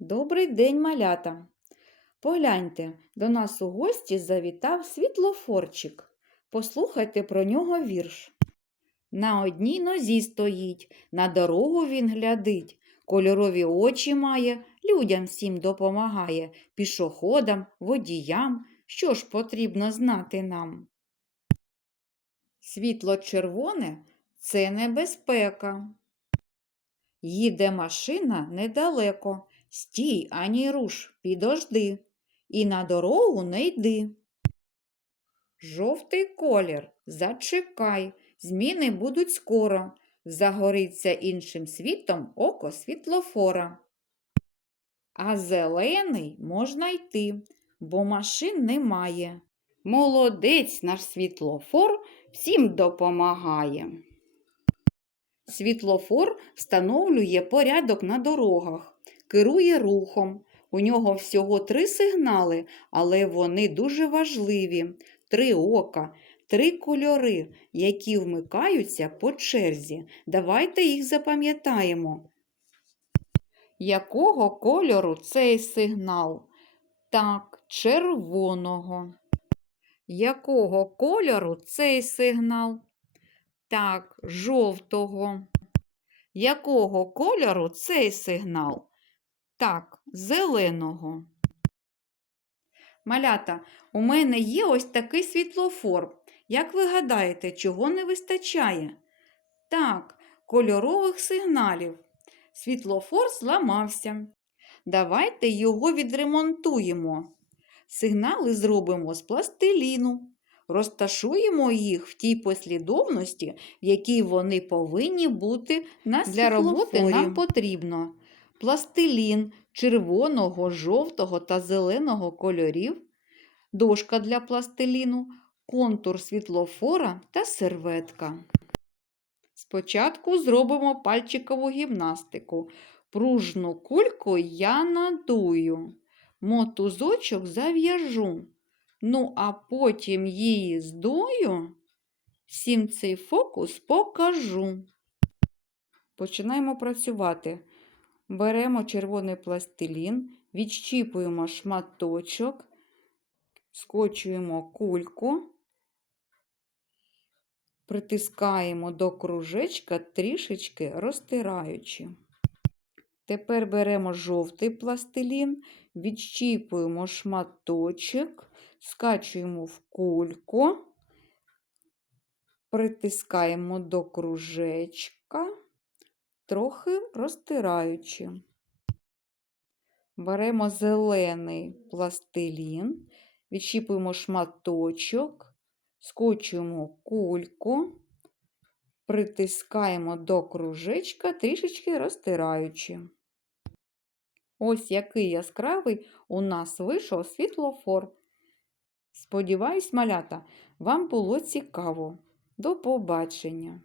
Добрий день, малята! Погляньте, до нас у гості завітав світлофорчик. Послухайте про нього вірш. На одній нозі стоїть, на дорогу він глядить, кольорові очі має, людям всім допомагає, пішоходам, водіям, що ж потрібно знати нам. Світло червоне це небезпека. Їде машина недалеко, стій ані руш, підожди, і на дорогу не йди. Жовтий колір, зачекай, зміни будуть скоро, загориться іншим світом око світлофора. А зелений можна йти, бо машин немає. Молодець наш світлофор всім допомагає. Світлофор встановлює порядок на дорогах, керує рухом. У нього всього три сигнали, але вони дуже важливі. Три ока, три кольори, які вмикаються по черзі. Давайте їх запам'ятаємо. Якого кольору цей сигнал? Так, червоного. Якого кольору цей сигнал? Так, жовтого. Якого кольору цей сигнал? Так, зеленого. Малята, у мене є ось такий світлофор. Як ви гадаєте, чого не вистачає? Так, кольорових сигналів. Світлофор зламався. Давайте його відремонтуємо. Сигнали зробимо з пластиліну. Розташуємо їх в тій послідовності, в якій вони повинні бути на Для роботи нам потрібно пластилін червоного, жовтого та зеленого кольорів, дошка для пластиліну, контур світлофора та серветка. Спочатку зробимо пальчикову гімнастику. Пружну кульку я надую, мотузочок зав'яжу. Ну, а потім її здую, всім цей фокус покажу. Починаємо працювати. Беремо червоний пластилін, відщіпуємо шматочок, скочуємо кульку, притискаємо до кружечка, трішечки розтираючи. Тепер беремо жовтий пластилін, відщіпуємо шматочок, скачуємо в кульку, притискаємо до кружечка, трохи розтираючи. Беремо зелений пластилін, відщіпуємо шматочок, скочуємо кульку, притискаємо до кружечка, трішечки розтираючи. Ось який яскравий у нас вийшов світлофор. Сподіваюсь, малята, вам було цікаво. До побачення!